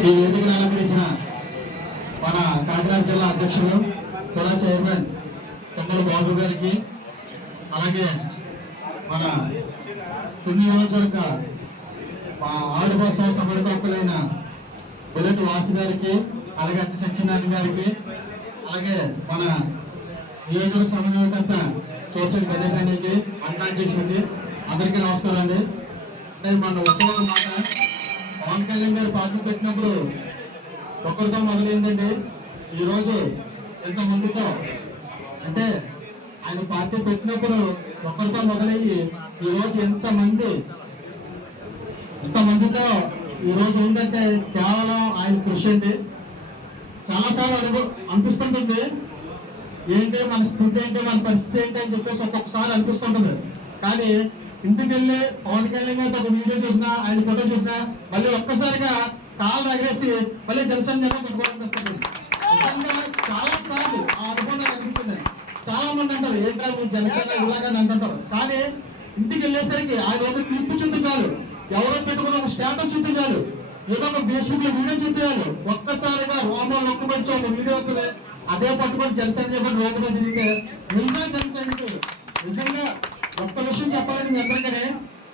ఈ వేదికను అలంకరించిన మన కాకినాడ జిల్లా అధ్యక్షులు కులా చైర్మన్ తొమ్మల బాబు గారికి అలాగే మన తుని నియోజకవర్గ మా ఆడభాష సమర్పకులైన బుల్లెట్ వాసు గారికి అలాగే అతి సత్యనారాయణ గారికి అలాగే మన నియోజక సమన్వయకర్త చోర్చని గణేశానికి అన్నాధ్యక్షుడికి అందరికీ నమస్కారం అండి. అంటే మన ఒక్క మాట పవన్ కళ్యాణ్ గారు పార్టీ పెట్టినప్పుడు ఒకరితో మొదలైందండి. ఈరోజు ఇంతమందితో అంటే ఆయన పార్టీ పెట్టినప్పుడు ఒకరితో మొదలయ్యి ఈరోజు ఎంతమంది ఇంతమందితో ఈరోజు ఏంటంటే కేవలం ఆయన కృషి అండి. చాలాసార్లు అడుగు అనిపిస్తుంటుంది. ఏంటి మన స్థితి ఏంటి మన పరిస్థితి ఏంటి అని చెప్పేసి ఒక్కొక్కసారి అనిపిస్తుంటుంది. కానీ ఇంటికి వెళ్ళి పవన్ కళ్యాణ్ గారితో ఒక వీడియో చూసినా ఆయన ఫోటో చూసినా మళ్ళీ ఒక్కసారిగా కాలు ఎగరేసి మళ్ళీ జనసేన జనం పట్టుకోవాలనిపిస్తుంది నిజంగా చాలా సార్లు ఆ అనుభవం అనిపించింది. చాలా మంది అంటారు ఏంట్రా మీ జనసేన ఇలాగని అంటుంటారు. కానీ ఇంటికి వెళ్ళేసరికి ఆయన ఒక క్లిప్ చుట్టూ చాలు. ఎవరో పెట్టుకున్న ఒక స్టేటస్ చుట్టూ చాలు. ఏదో ఒక ఫేస్బుక్లో వీడియో చూపించాలి ఒక్కసారిగా రోమం నొక్కబడి ఒక వీడియో వస్తుంది. అదే పట్టుకొని జనసేన చెప్పని రోడ్డు మీద తిరిగితే నిన్న జనసేనకి నిజంగా ఒక్క విషయం చెప్పాలని మీ అందరికీ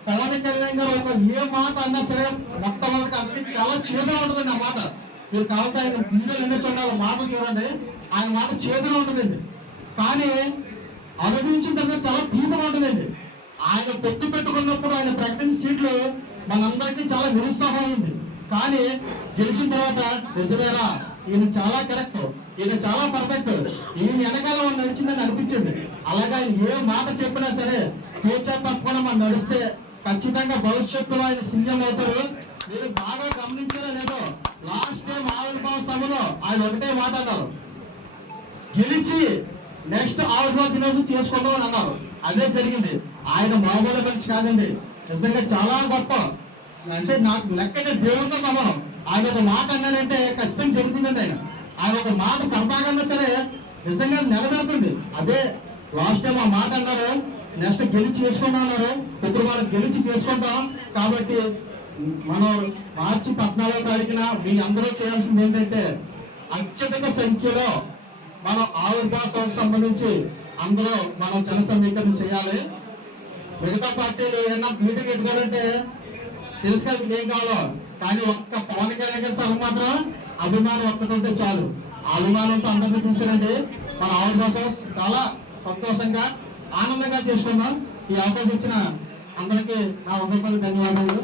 పవన్ కళ్యాణ్ గారు ఒక ఏ మాట అన్నా సరే మొత్తం వరకు అన్ని చాలా చేదుగా ఉంటుందండి ఆ మాట. మీరు కావాలంటే ఆయన వీడియోలు ఎన్నో చూడాలి మాట చూడండి. ఆయన మాట చేదుగా ఉంటుందండి. కానీ అనుభవించిన తర్వాత చాలా తీపగా ఉంటుందండి. ఆయన పొత్తు పెట్టుకున్నప్పుడు ఆయన ప్రకటన సీట్లు మనందరికీ చాలా నిరుత్సాహం ఉంది. కానీ గెలిచిన తర్వాత నిజమేరా ఈయన చాలా కరెక్ట్ ఈయన చాలా పర్ఫెక్ట్ ఈయన వెనకాల నడిచిందని అనిపించింది. అలాగే ఆయన ఏ మాట చెప్పినా సరే తీర్చా తప్పకుండా మనం నడిస్తే ఖచ్చితంగా భవిష్యత్తులో ఆయన సీఎం అవుతారు. మీరు బాగా గమనించారో లేదో లాస్ట్ టైం ఆవిర్భావ సభలో ఆయన ఒకటే మాట అన్నారు. గెలిచి నెక్స్ట్ ఆవిర్భావ దినోత్సవం చేసుకుందాం అని అన్నారు. అదే జరిగింది. ఆయన మామూలు మనిషి కాదండి. నిజంగా చాలా గొప్ప. అంటే నాకు లెక్కనే దేవుడితో సమానం. ఆయన ఒక మాట అన్నాడంటే ఖచ్చితంగా జరుగుతుందండి ఆయన. ఆయన ఒక మాట సరదాగా సరే నిజంగా నిలబెడుతుంది అదే లాస్ట్ టైం ఆ మాట అన్నారు. నెక్స్ట్ గెలిచి చేసుకుందాం అన్నారు ఇప్పుడు మనం గెలిచి చేసుకుంటాం. కాబట్టి మనం మార్చి పద్నాలుగో తారీఖున మీ అందరూ చేయాల్సింది ఏంటంటే అత్యధిక సంఖ్యలో మనం ఆవిర్భావ సభకు సంబంధించి అందరూ మనం జన సమీకరణ చేయాలి. మిగతా పార్టీలు ఏదైనా మీటింగ్ పెట్టుకోవాలంటే తెలుసు ఏం కావాలో. కానీ ఒక్క పవన్ కళ్యాణ్ గారి సభ మాత్రం అభిమానం ఒక్కటంటే చాలు. అభిమానంతో అందరినీ చూసారండి మన ఆవిర్భావ చాలా సంతోషంగా ఆనందంగా చేసుకుందాం. ఈ అవకాశం ఇచ్చిన అందరికీ నా వందల ధన్యవాదాలు.